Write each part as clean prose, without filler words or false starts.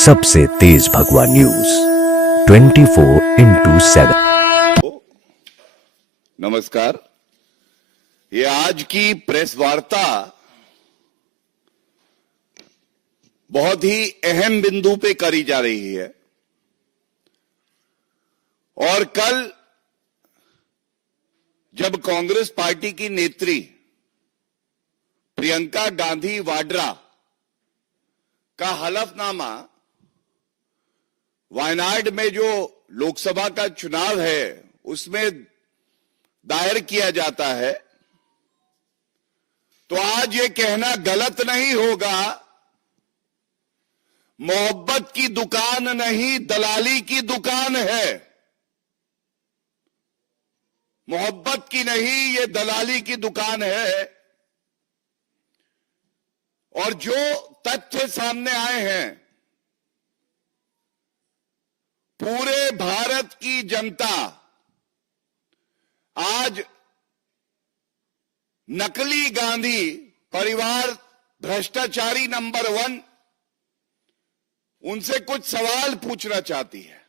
सबसे तेज भगवा news 24x7। नमस्कार। ये आज की प्रेस वार्ता बहुत ही अहम बिंदु पे करी जा रही है और कल जब कांग्रेस पार्टी की नेत्री प्रियंका गांधी वाड्रा का हलफनामा वायनाड में जो लोकसभा का चुनाव है उसमें दायर किया जाता है, तो आज ये कहना गलत नहीं होगा मोहब्बत की दुकान नहीं दलाली की दुकान है। मोहब्बत की नहीं, ये दलाली की दुकान है। और जो तथ्य सामने आए हैं, पूरे भारत की जनता आज नकली गांधी परिवार भ्रष्टाचारी नंबर 1 उनसे कुछ सवाल पूछना चाहती है।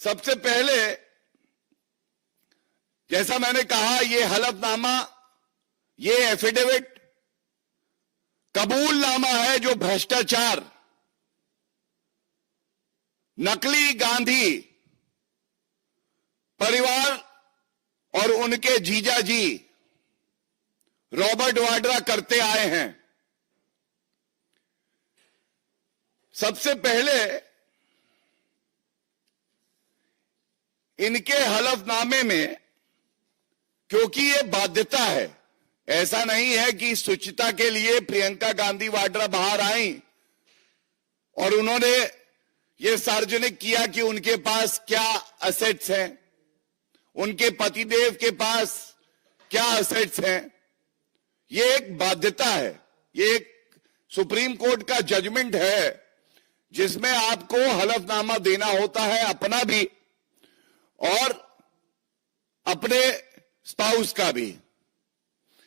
सबसे पहले, जैसा मैंने कहा, ये हलफनामा, ये एफिडेविट कबूलनामा है जो भ्रष्टाचार नकली गांधी परिवार और उनके जीजाजी रॉबर्ट वाड्रा करते आए हैं। सबसे पहले इनके हलफनामे में, क्योंकि ये बाध्यता है, ऐसा नहीं है कि शुचिता के लिए प्रियंका गांधी वाड्रा बाहर आई और उन्होंने ये सार्वजनिक किया कि उनके पास क्या असेट्स हैं, उनके पतिदेव के पास क्या असेट्स हैं। ये एक बाध्यता है, ये एक सुप्रीम कोर्ट का जजमेंट है जिसमें आपको हलफनामा देना होता है, अपना भी और अपने स्पाउस का भी।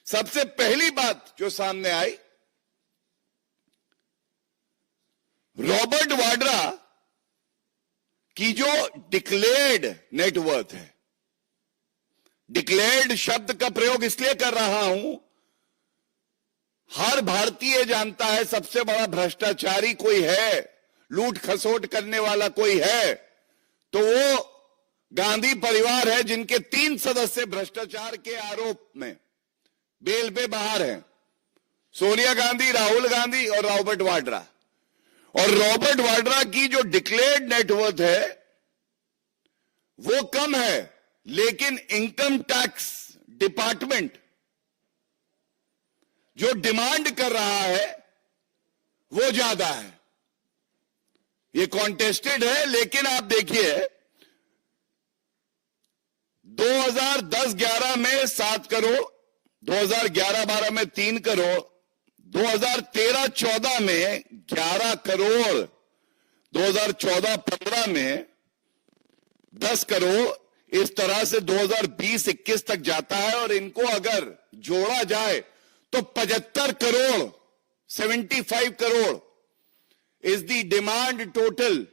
सबसे पहली बात जो सामने आई, रॉबर्ट वाड्रा की जो डिक्लेयर्ड नेटवर्थ है, डिक्लेयर्ड शब्द का प्रयोग इसलिए कर रहा हूं, हर भारतीय जानता है सबसे बड़ा भ्रष्टाचारी कोई है, लूट खसोट करने वाला कोई है, तो वो गांधी परिवार है, जिनके 3 सदस्य भ्रष्टाचार के आरोप में बेल पे बाहर हैं। सोनिया गांधी, राहुल गांधी और रॉबर्ट वाड्रा। और रॉबर्ट वाड्रा की जो डिक्लेयर्ड नेटवर्थ है वो कम है, लेकिन इनकम टैक्स डिपार्टमेंट जो डिमांड कर रहा है वो ज्यादा है। ये कॉन्टेस्टेड है, लेकिन आप देखिए 2010-11 में 7 करोड़, 2011-12 में 3 करोड़, 2013-14 में 11 करोड़, 2014-15 में 10 करोड़, इस तरह से 2020-21 तक जाता है। और इनको अगर जोड़ा जाए तो 75 crore, 75 crore is the demand total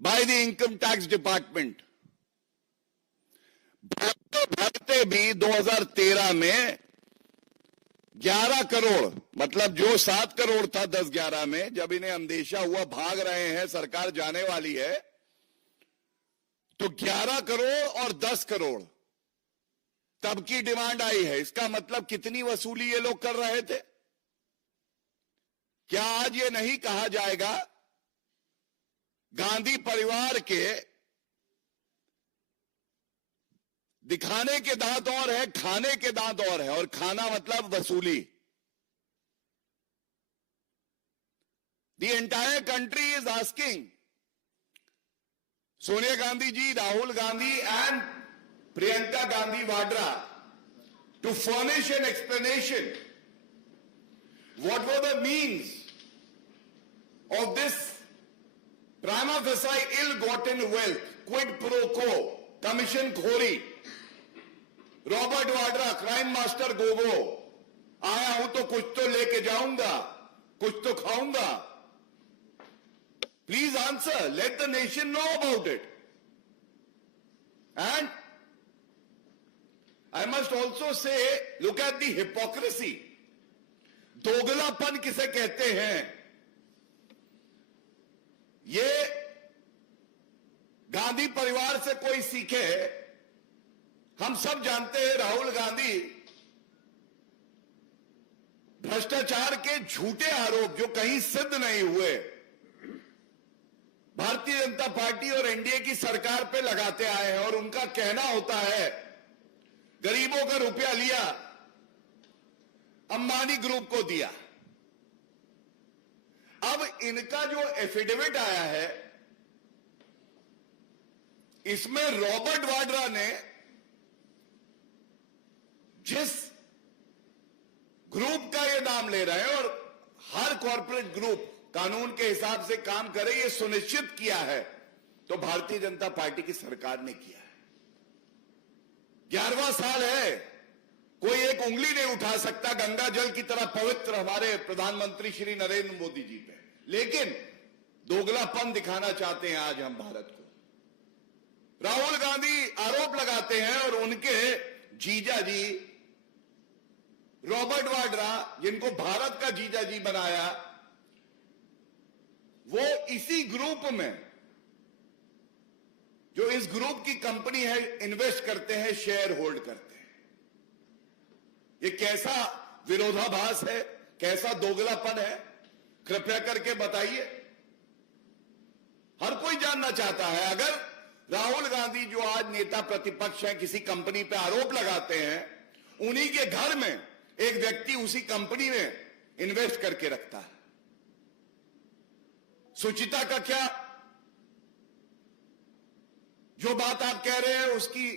by the income tax department. भागते भी 2013 में 11 करोड़, मतलब जो 7 करोड़ था 10-11 में, जब इन्हें अंदेशा हुआ भाग रहे हैं, सरकार जाने वाली है, तो 11 करोड़ और 10 करोड़ तब की डिमांड आई है। इसका मतलब कितनी वसूली ये लोग कर रहे थे। क्या आज ये नहीं कहा जाएगा गांधी परिवार के दिखाने के दांत और है, खाने के दांत और है, और खाना मतलब वसूली। The entire country is asking Sonia Gandhi ji, Rahul Gandhi and Priyanka Gandhi Vadra to furnish an explanation what were the means of this prima facie ill-gotten wealth, quid pro quo, commission खोरी। Robert Vadra, crime master Gogo, आया हूं तो कुछ तो लेके जाऊंगा, कुछ तो खाऊंगा। Please answer, let the nation know about it. And I must also say, look at the hypocrisy. दोगलापन किसे कहते हैं? ये गांधी परिवार से कोई सीखे। हम सब जानते हैं राहुल गांधी भ्रष्टाचार के झूठे आरोप जो कहीं सिद्ध नहीं हुए, भारतीय जनता पार्टी और एनडीए की सरकार पे लगाते आए हैं। और उनका कहना होता है गरीबों का रुपया लिया, अंबानी ग्रुप को दिया। अब इनका जो एफिडेविट आया है, इसमें रॉबर्ट वाड्रा ने जिस ग्रुप का ये नाम ले रहे हैं, और हर कॉर्पोरेट ग्रुप कानून के हिसाब से काम करे, ये सुनिश्चित किया है तो भारतीय जनता पार्टी की सरकार ने किया है। 11वां साल है, कोई एक उंगली नहीं उठा सकता गंगा जल की तरह पवित्र हमारे प्रधानमंत्री श्री नरेंद्र मोदी जी पे। लेकिन दोगलापन दिखाना चाहते हैं आज हम भारत को। राहुल गांधी आरोप लगाते हैं और उनके जीजा जी रॉबर्ट वाड्रा, जिनको भारत का जीजा जी बनाया, वो इसी ग्रुप में, जो इस ग्रुप की कंपनी है, इन्वेस्ट करते हैं, शेयर होल्ड करते हैं। ये कैसा विरोधाभास है, कैसा दोगलापन है, कृपया करके बताइए। हर कोई जानना चाहता है। अगर राहुल गांधी जो आज नेता प्रतिपक्ष है, किसी कंपनी पे आरोप लगाते हैं, उन्हीं के घर में एक व्यक्ति उसी कंपनी में इन्वेस्ट करके रखता है। सुचिता का क्या? जो बात आप कह रहे हैं उसकी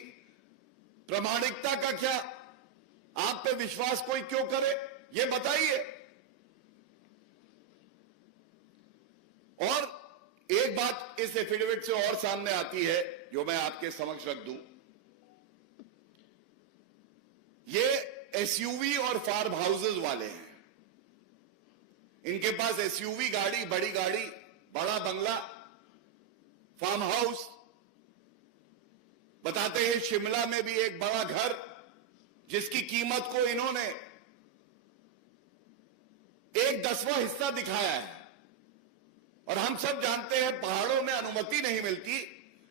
प्रामाणिकता का क्या? आप पे विश्वास कोई क्यों करे, ये बताइए। और एक बात इस एफिडेविट से और सामने आती है जो मैं आपके समक्ष रख दूं। ये एसयूवी और फार्म हाउसेस वाले हैं। इनके पास एसयूवी गाड़ी, बड़ी गाड़ी, बड़ा बंगला, फार्म हाउस। बताते हैं शिमला में भी एक बड़ा घर जिसकी कीमत को इन्होंने 1/10वां हिस्सा दिखाया है। और हम सब जानते हैं पहाड़ों में अनुमति नहीं मिलती,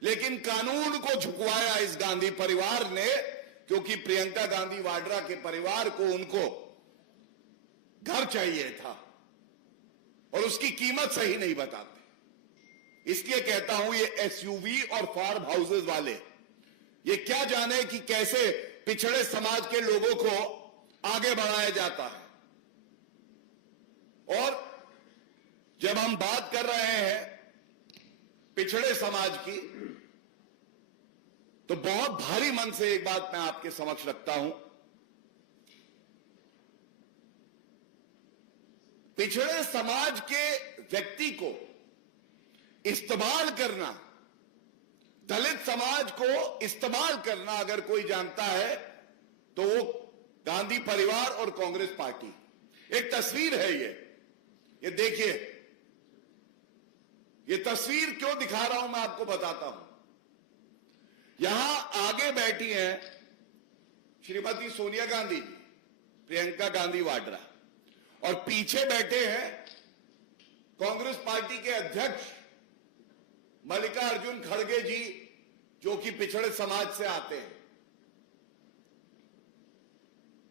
लेकिन कानून को झुकवाया इस गांधी परिवार ने, क्योंकि प्रियंका गांधी वाड्रा के परिवार को, उनको घर चाहिए था और उसकी कीमत सही नहीं बताते। इसलिए कहता हूं ये एसयूवी और फार्म हाउसेस वाले ये क्या जाने कि कैसे पिछड़े समाज के लोगों को आगे बढ़ाया जाता है। और जब हम बात कर रहे हैं पिछड़े समाज की, तो बहुत भारी मन से एक बात मैं आपके समक्ष रखता हूं। पिछड़े समाज के व्यक्ति को इस्तेमाल करना, दलित समाज को इस्तेमाल करना अगर कोई जानता है तो वो गांधी परिवार और कांग्रेस पार्टी। एक तस्वीर है ये देखिए। ये तस्वीर क्यों दिखा रहा हूं मैं आपको बताता हूं। यहां आगे बैठी हैं श्रीमती सोनिया गांधी जी, प्रियंका गांधी वाड्रा, और पीछे बैठे हैं कांग्रेस पार्टी के अध्यक्ष मल्लिकार्जुन खड़गे जी, जो कि पिछड़े समाज से आते हैं।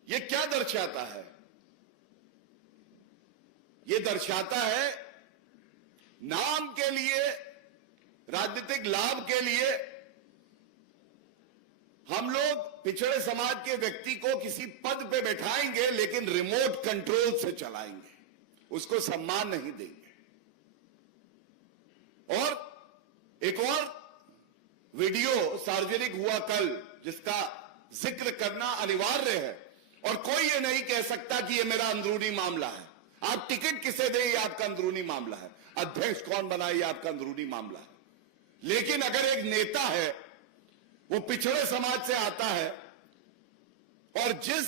ये क्या दर्शाता है? ये दर्शाता है नाम के लिए, राजनीतिक लाभ के लिए हम लोग पिछड़े समाज के व्यक्ति को किसी पद पे बैठाएंगे, लेकिन रिमोट कंट्रोल से चलाएंगे, उसको सम्मान नहीं देंगे। और एक और वीडियो सार्वजनिक हुआ कल, जिसका जिक्र करना अनिवार्य है, और कोई ये नहीं कह सकता कि ये मेरा अंदरूनी मामला है। आप टिकट किसे दें, ये आपका अंदरूनी मामला है। अध्यक्ष कौन बनाए, ये आपका अंदरूनी मामला है। लेकिन अगर एक नेता है, वो पिछड़े समाज से आता है, और जिस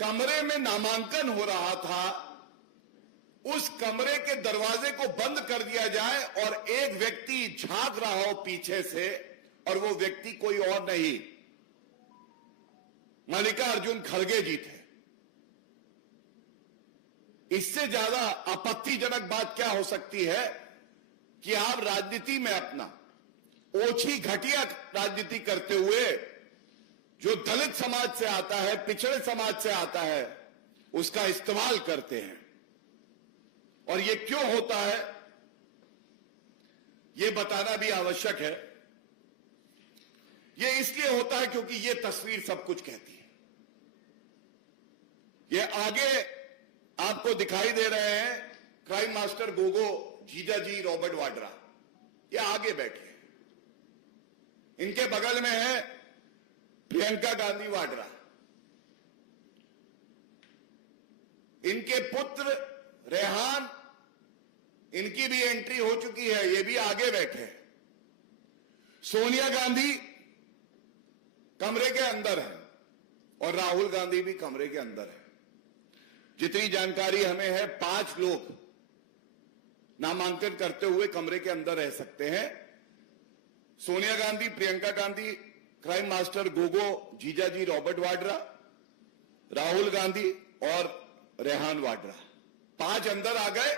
कमरे में नामांकन हो रहा था उस कमरे के दरवाजे को बंद कर दिया जाए और एक व्यक्ति झांक रहा हो पीछे से, और वो व्यक्ति कोई और नहीं, मल्लिकार्जुन खड़गे जी थे। इससे ज्यादा आपत्तिजनक बात क्या हो सकती है कि आप राजनीति में अपना ओछी घटिया राजनीति करते हुए जो दलित समाज से आता है, पिछड़े समाज से आता है, उसका इस्तेमाल करते हैं। और ये क्यों होता है, ये बताना भी आवश्यक है। ये इसलिए होता है क्योंकि ये तस्वीर सब कुछ कहती है। ये आगे आपको दिखाई दे रहे हैं क्राइम मास्टर गोगो जीजाजी रॉबर्ट वाड्रा, ये आगे बैठे हैं। इनके बगल में है प्रियंका गांधी वाड्रा, इनके पुत्र रेहान, इनकी भी एंट्री हो चुकी है, ये भी आगे बैठे हैं। सोनिया गांधी कमरे के अंदर है और राहुल गांधी भी कमरे के अंदर है। जितनी जानकारी हमें है 5 लोग नामांकन करते हुए कमरे के अंदर रह सकते हैं। सोनिया गांधी, प्रियंका गांधी, क्राइम मास्टर गोगो जीजाजी रॉबर्ट वाड्रा, राहुल गांधी और रेहान वाड्रा, 5 अंदर आ गए।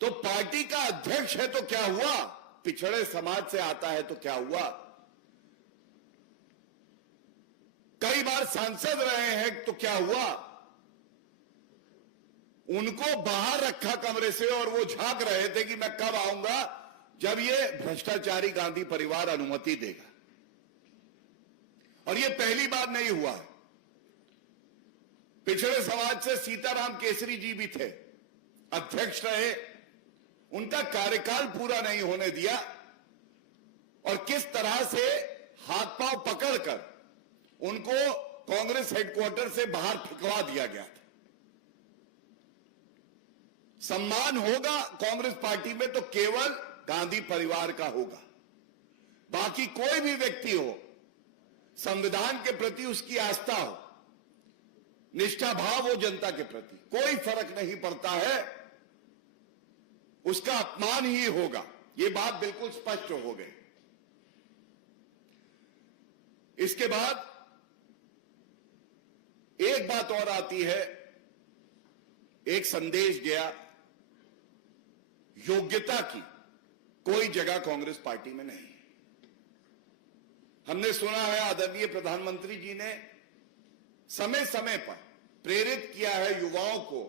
तो पार्टी का अध्यक्ष है तो क्या हुआ, पिछड़े समाज से आता है तो क्या हुआ, कई बार सांसद रहे हैं तो क्या हुआ, उनको बाहर रखा कमरे से और वो झांक रहे थे कि मैं कब आऊंगा जब ये भ्रष्टाचारी गांधी परिवार अनुमति देगा। और ये पहली बार नहीं हुआ। पिछड़े समाज से सीताराम केसरी जी भी थे, अध्यक्ष रहे, उनका कार्यकाल पूरा नहीं होने दिया और किस तरह से हाथ पांव पकड़कर उनको कांग्रेस हेडक्वार्टर से बाहर फेंकवा दिया गया था। सम्मान होगा कांग्रेस पार्टी में तो केवल गांधी परिवार का होगा, बाकी कोई भी व्यक्ति हो, संविधान के प्रति उसकी आस्था हो, निष्ठा भाव हो जनता के प्रति, कोई फर्क नहीं पड़ता है, उसका अपमान ही होगा। यह बात बिल्कुल स्पष्ट हो गई। इसके बाद एक बात और आती है, एक संदेश गया, योग्यता की कोई जगह कांग्रेस पार्टी में नहीं। हमने सुना है आदरणीय प्रधानमंत्री जी ने समय समय पर प्रेरित किया है युवाओं को,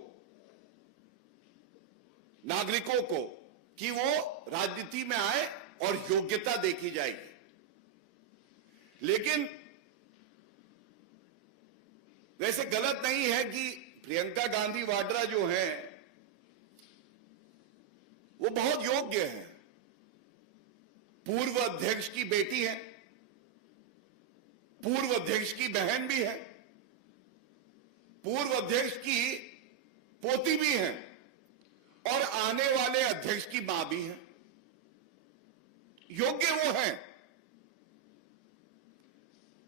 नागरिकों को, कि वो राजनीति में आए और योग्यता देखी जाएगी। लेकिन वैसे गलत नहीं है कि प्रियंका गांधी वाड्रा जो हैं वो बहुत योग्य हैं, पूर्व अध्यक्ष की बेटी है, पूर्व अध्यक्ष की बहन भी है, पूर्व अध्यक्ष की पोती भी है और आने वाले अध्यक्ष की मां भी है। योग्य वो हैं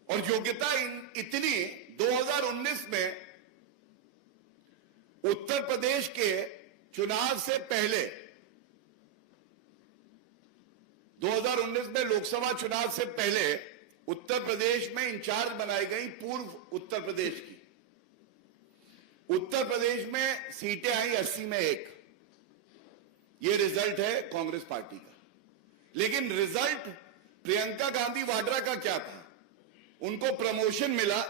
और योग्यता इतनी 2019 में उत्तर प्रदेश के चुनाव से पहले, 2019 में लोकसभा चुनाव से पहले उत्तर प्रदेश में इंचार्ज बनाई गई पूर्व उत्तर प्रदेश की। उत्तर प्रदेश में सीटें आई 80 में 1। यह रिजल्ट है कांग्रेस पार्टी का। लेकिन रिजल्ट प्रियंका गांधी वाड्रा का क्या था? उनको प्रमोशन मिला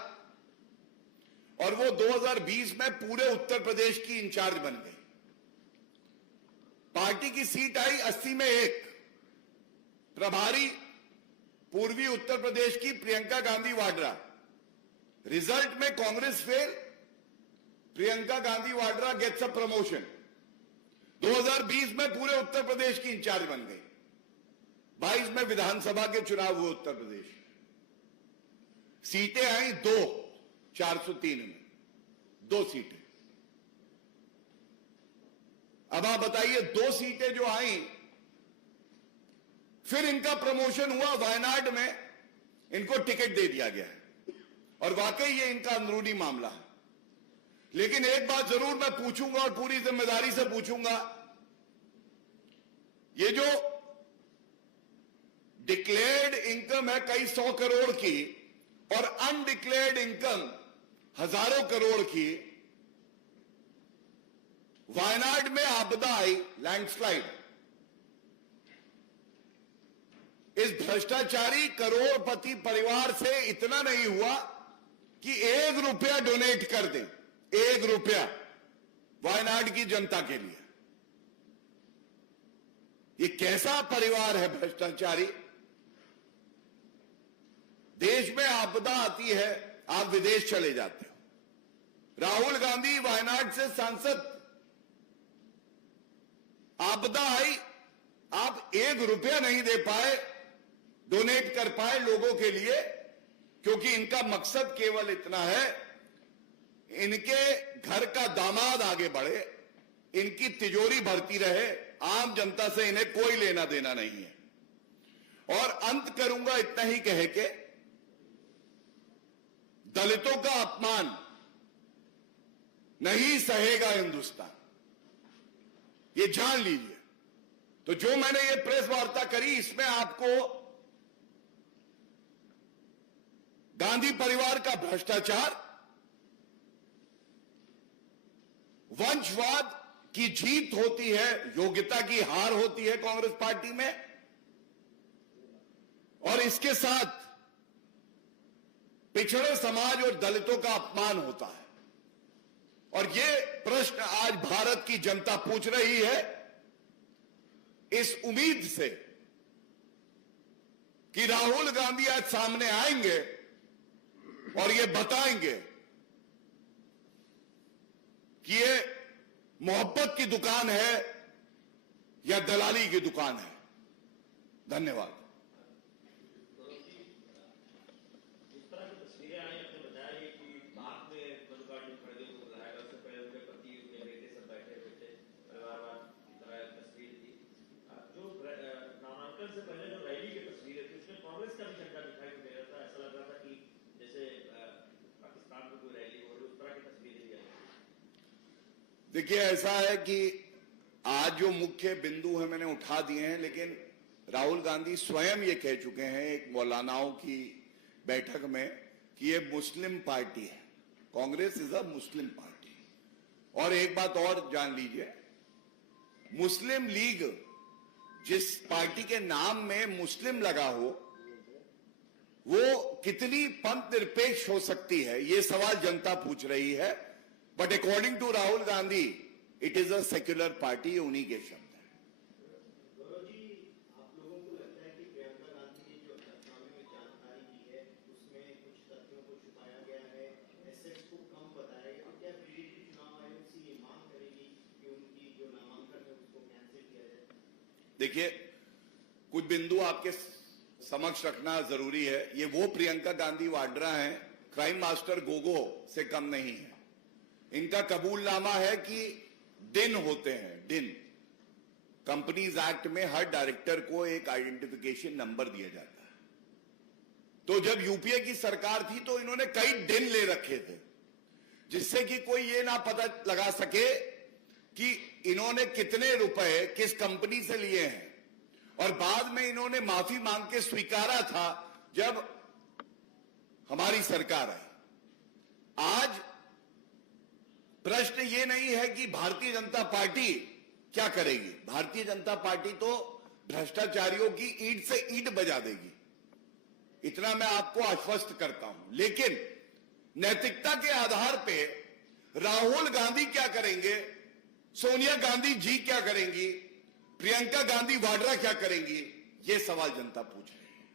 और वो 2020 में पूरे उत्तर प्रदेश की इंचार्ज बन गई। पार्टी की सीट आई 80 में 1। प्रभारी पूर्वी उत्तर प्रदेश की प्रियंका गांधी वाड्रा। रिजल्ट में Congress fail, Priyanka Gandhi Vadra gets a promotion. 2020 में पूरे उत्तर प्रदेश की इंचार्ज बन गई। 22 में विधानसभा के चुनाव हुए उत्तर प्रदेश, सीटें आई 2, 403 में 2 सीटें। अब आप बताइए, 2 सीटें जो आई, फिर इनका प्रमोशन हुआ वायनाड में, इनको टिकट दे दिया गया है और वाकई ये इनका अंदरूनी मामला है। लेकिन एक बात जरूर मैं पूछूंगा और पूरी जिम्मेदारी से पूछूंगा, ये जो डिक्लेयर्ड इनकम है कई 100 करोड़ की और अनडिक्लेयर्ड इनकम हजारों करोड़ की, वायनाड में आपदा आई, लैंडस्लाइड, इस भ्रष्टाचारी करोड़पति परिवार से इतना नहीं हुआ कि 1 रुपया डोनेट कर दे, 1 रुपया वायनाड की जनता के लिए। ये कैसा परिवार है भ्रष्टाचारी? देश में आपदा आती है, आप विदेश चले जाते हो। राहुल गांधी वायनाड से सांसद, आपदा आई, आप 1 रुपया नहीं दे पाए, डोनेट कर पाए लोगों के लिए, क्योंकि इनका मकसद केवल इतना है, इनके घर का दामाद आगे बढ़े, इनकी तिजोरी भरती रहे, आम जनता से इन्हें कोई लेना देना नहीं है। और अंत करूंगा इतना ही कह के, दलितों का अपमान नहीं सहेगा हिंदुस्तान, ये जान लीजिए। तो जो मैंने ये प्रेस वार्ता करी, इसमें आपको गांधी परिवार का भ्रष्टाचार, वंशवाद की जीत होती है, योग्यता की हार होती है कांग्रेस पार्टी में, और इसके साथ पिछड़े समाज और दलितों का अपमान होता है। और ये प्रश्न आज भारत की जनता पूछ रही है, इस उम्मीद से कि राहुल गांधी आज सामने आएंगे और ये बताएंगे कि ये मोहब्बत की दुकान है या दलाली की दुकान है। धन्यवाद। से पहले जो रैली की तस्वीर है, उसमें कांग्रेस का भी झंडा दिखाई दे रहा था। ऐसा लग रहा था कि जैसे पाकिस्तान में कोई रैली हो रही, उस तरह की तस्वीरें। देखिए, ऐसा है कि आज जो मुख्य बिंदु है मैंने उठा दिए हैं, लेकिन राहुल गांधी स्वयं ये कह चुके हैं एक मौलानाओं की बैठक में कि ये मुस्लिम पार्टी है, Congress is a Muslim party. और एक बात और जान लीजिए, मुस्लिम लीग, जिस पार्टी के नाम में मुस्लिम लगा हो, वो कितनी पंथ निरपेक्ष हो सकती है, ये सवाल जनता पूछ रही है। But according to Rahul Gandhi it is a secular party, उन्हीं के शब्द हैं। गौरव जी, आप लोगों को लगता है कि प्रियंका गांधी ने जो हलफनामे में जानकारी दी है, उसमें कुछ तथ्यों को छुपाया गया है, एसेट्स को कम बताया, क्या बीजेपी चुनाव आयोग से ये मांग करेगी कि उनकी जो नामांकन है उसको कैंसिल किया जाए? देखिए, कुछ बिंदु आपके समक्ष रखना जरूरी है। ये वो प्रियंका गांधी वाड्रा हैं, क्राइम मास्टर गोगो से कम नहीं है। इनका कबूलनामा है कि दिन होते हैं, दिन। कंपनीज एक्ट में हर डायरेक्टर को एक आइडेंटिफिकेशन नंबर दिया जाता है। तो जब यूपीए की सरकार थी तो इन्होंने कई दिन ले रखे थे, जिससे कि कोई ये ना पता लगा सके कि इन्होंने कितने रुपए किस कंपनी से लिए हैं। और बाद में इन्होंने माफी मांग के स्वीकारा था जब हमारी सरकार आई। आज प्रश्न ये नहीं है कि भारतीय जनता पार्टी क्या करेगी। भारतीय जनता पार्टी तो भ्रष्टाचारियों की ईंट से ईंट बजा देगी, इतना मैं आपको आश्वस्त करता हूं। लेकिन नैतिकता के आधार पे राहुल गांधी क्या करेंगे, सोनिया गांधी जी क्या करेंगी, प्रियंका गांधी वाड्रा क्या करेंगी, ये सवाल जनता पूछ रही है।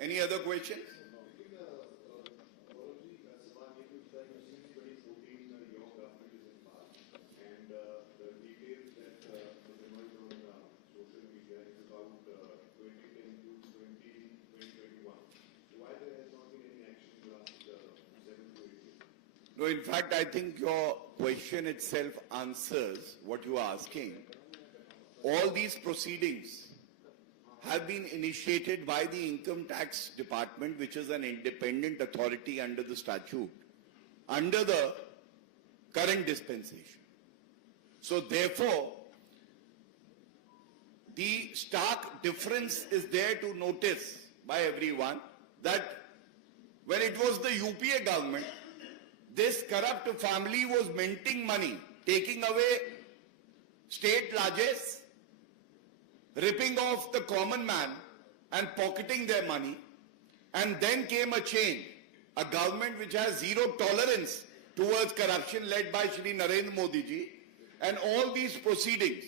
Any other question? No, in fact, I think your question itself answers what you are asking. All these proceedings have been initiated by the Income Tax Department, which is an independent authority under the statute. under the current dispensation. So therefore, the stark difference is there to notice by everyone that when it was the UPA government, this corrupt family was minting money, taking away state largesse, ripping off the common man and pocketing their money. And then came a change, a government which has zero tolerance towards corruption led by Shri Narendra Modi ji, and all these proceedings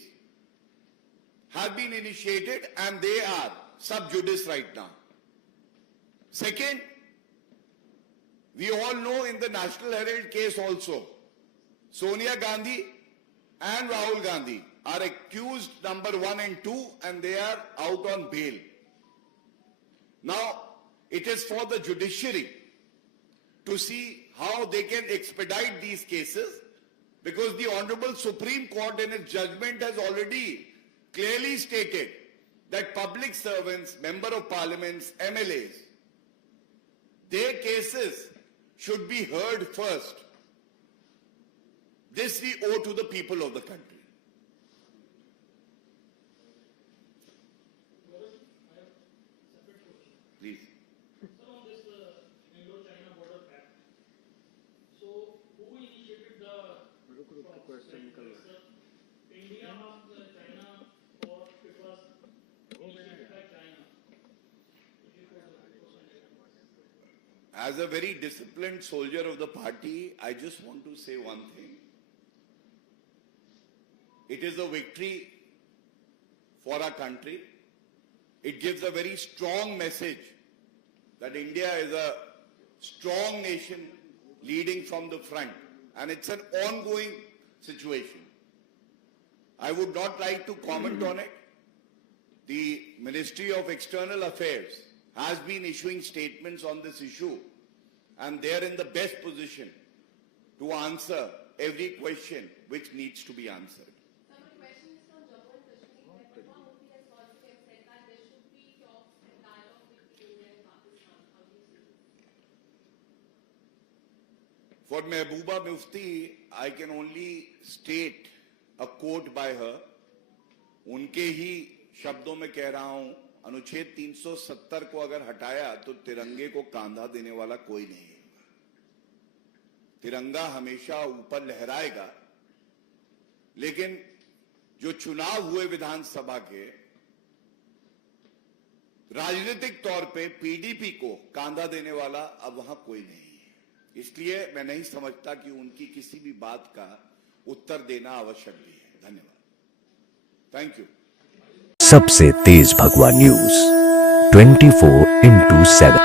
have been initiated and they are sub judice right now. Second, we all know in the National Herald case also, Sonia Gandhi and Rahul Gandhi are accused number 1 and 2 and they are out on bail. Now, it is for the judiciary to see how they can expedite these cases, because the Honorable Supreme Court in its judgment has already clearly stated that public servants, Member of Parliaments, MLAs, their cases should be heard first. This we owe to the people of the country. Please. Sir, on this Indo-China border pact, so who initiated the question? India asked China, or it was initiated by China? As a very disciplined soldier of the party, I just want to say one thing. It is a victory for our country. It gives a very strong message that India is a strong nation leading from the front, and it's an ongoing situation. I would not like to comment on it. The Ministry of External Affairs has been issuing statements on this issue, and they are in the best position to answer every question which needs to be answered. Sir, my question is from Jammu and Kashmir, where Mehbooba Mufti has also said that there should be talks and dialogue between India and Pakistan. How do you see this? For Mehbooba Mufti, I can only state a quote by her. उनके ही शब्दों में कह रहा हूं, अनुच्छेद 370 को अगर हटाया तो तिरंगे को कांधा देने वाला कोई नहीं है। तिरंगा हमेशा ऊपर लहराएगा, लेकिन जो चुनाव हुए विधानसभा के, राजनीतिक तौर पे पीडीपी को कांधा देने वाला अब वहां कोई नहीं है। इसलिए मैं नहीं समझता कि उनकी किसी भी बात का उत्तर देना आवश्यक भी है। धन्यवाद। Thank you. सबसे तेज भगवा न्यूज 24/7